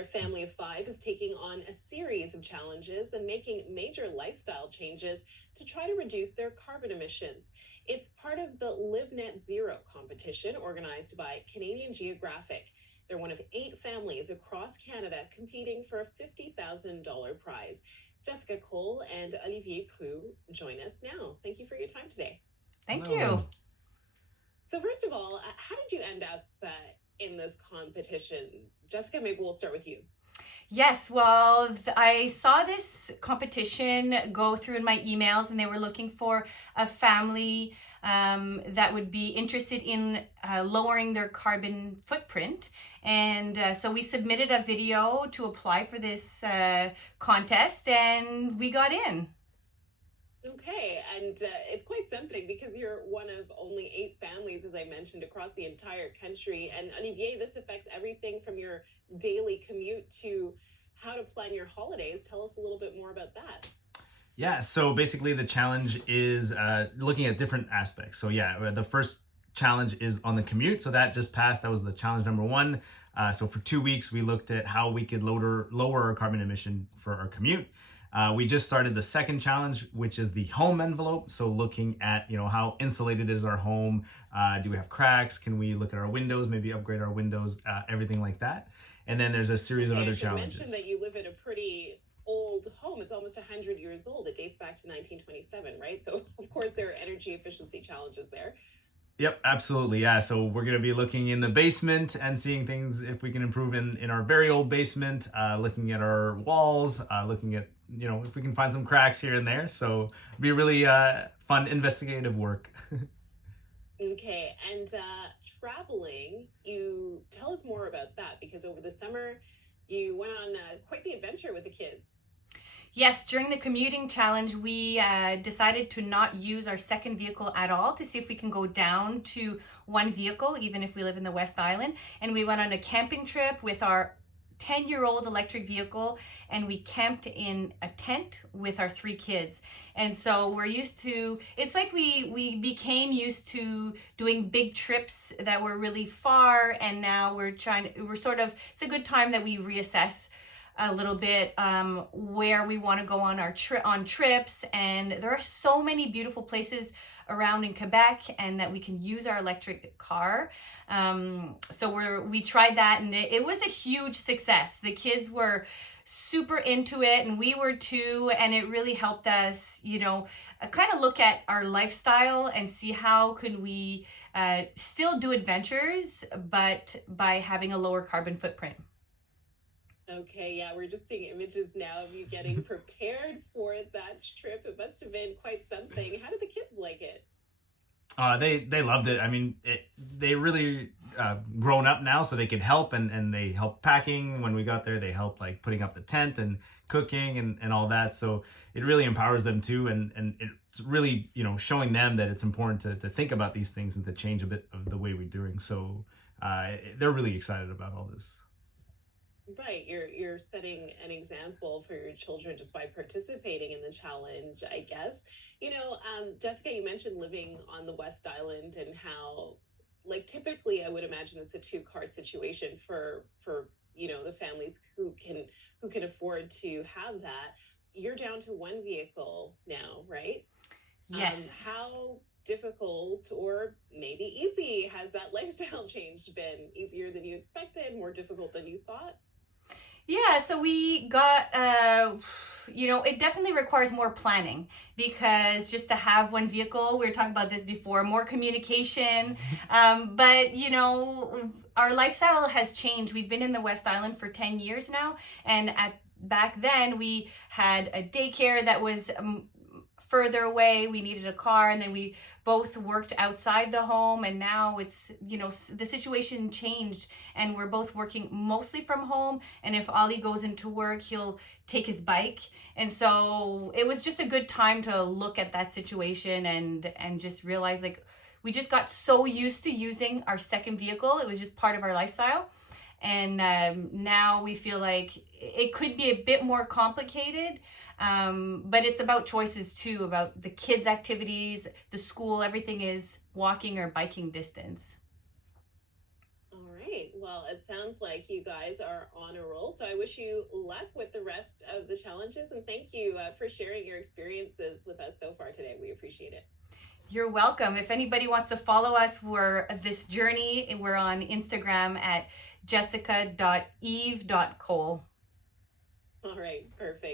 Our family of five is taking on a series of challenges and making major lifestyle changes to try to reduce their carbon emissions. It's part of the Live Net Zero competition organized by Canadian Geographic. They're one of 8 families across Canada competing for a $50,000 prize. Jessica Cole and Olivier Proulx join us now. Thank you for your time today. Thank Hello. you. So first of all, how did you end up in this competition? Jessica, maybe we'll start with you. Yes, well, I saw this competition go through in my emails, and they were looking for a family that would be interested in lowering their carbon footprint. And so we submitted a video to apply for this contest, and we got in. Okay, and it's quite something because you're one of only 8 families, as I mentioned, across the entire country. And Olivier, this affects everything from your daily commute to how to plan your holidays. Tell us a little bit more about that. Yeah, so basically the challenge is looking at different aspects. So yeah, the first challenge is on the commute. So that just passed. That was the challenge number one. So for 2 weeks, we looked at how we could lower our carbon emission for our commute. We just started the second challenge, which is the home envelope. So looking at, how insulated is our home? Do we have cracks? Can we look at our windows, maybe upgrade our windows, everything like that. And then there's a series of other challenges. You mentioned that you live in a pretty old home. It's almost 100 years old. It dates back to 1927, right? So of course there are energy efficiency challenges there. Yep, absolutely. Yeah. So we're going to be looking in the basement and seeing things if we can improve in our very old basement, looking at our walls, looking at, if we can find some cracks here and there. So it'll be really fun investigative work. Okay. And traveling, you tell us more about that, because over the summer you went on quite the adventure with the kids. Yes, during the commuting challenge, we decided to not use our second vehicle at all to see if we can go down to one vehicle, even if we live in the West Island. And we went on a camping trip with our 10-year-old electric vehicle, and we camped in a tent with our 3 kids. And so we're used to, it's like we became used to doing big trips that were really far, and now it's a good time that we reassess a little bit where we want to go on our on trips. And there are so many beautiful places around in Quebec, and that we can use our electric car. So we tried that, and it was a huge success. The kids were super into it, and we were too, and it really helped us, kind of look at our lifestyle and see how can we still do adventures, but by having a lower carbon footprint. Okay, yeah, we're just seeing images now of you getting prepared for that trip. It must have been quite something. How did the kids like it? They loved it. I mean, they really grown up now, so they can help, and they help packing. When we got there, they helped like putting up the tent and cooking and all that. So it really empowers them too, and it's really showing them that it's important to think about these things and to change a bit of the way we're doing. So they're really excited about all this. Right, you're setting an example for your children just by participating in the challenge, I guess. Jessica, you mentioned living on the West Island and how, like, typically I would imagine it's a 2-car situation for the families who can afford to have that. You're down to 1 vehicle now, right? Yes. How difficult or maybe easy has that lifestyle change been? Easier than you expected? More difficult than you thought? Yeah, so we got, it definitely requires more planning, because just to have 1 vehicle, we were talking about this before, more communication. But, our lifestyle has changed. We've been in the West Island for 10 years now. And back then we had a daycare that was further away. We needed a car, and then we both worked outside the home, and now it's the situation changed, and we're both working mostly from home. And if Ollie goes into work, he'll take his bike. And so it was just a good time to look at that situation and just realize, like, we just got so used to using our second vehicle. It was just part of our lifestyle. And now we feel like it could be a bit more complicated, but it's about choices too, about the kids' activities, the school, everything is walking or biking distance. All right. right. Well, it sounds like you guys are on a roll. So I wish you luck with the rest of the challenges. And thank you for sharing your experiences with us so far today. We appreciate it. You're welcome. If anybody wants to follow us, we're this journey. We're on Instagram at jessica.eve.coll. All right. Perfect.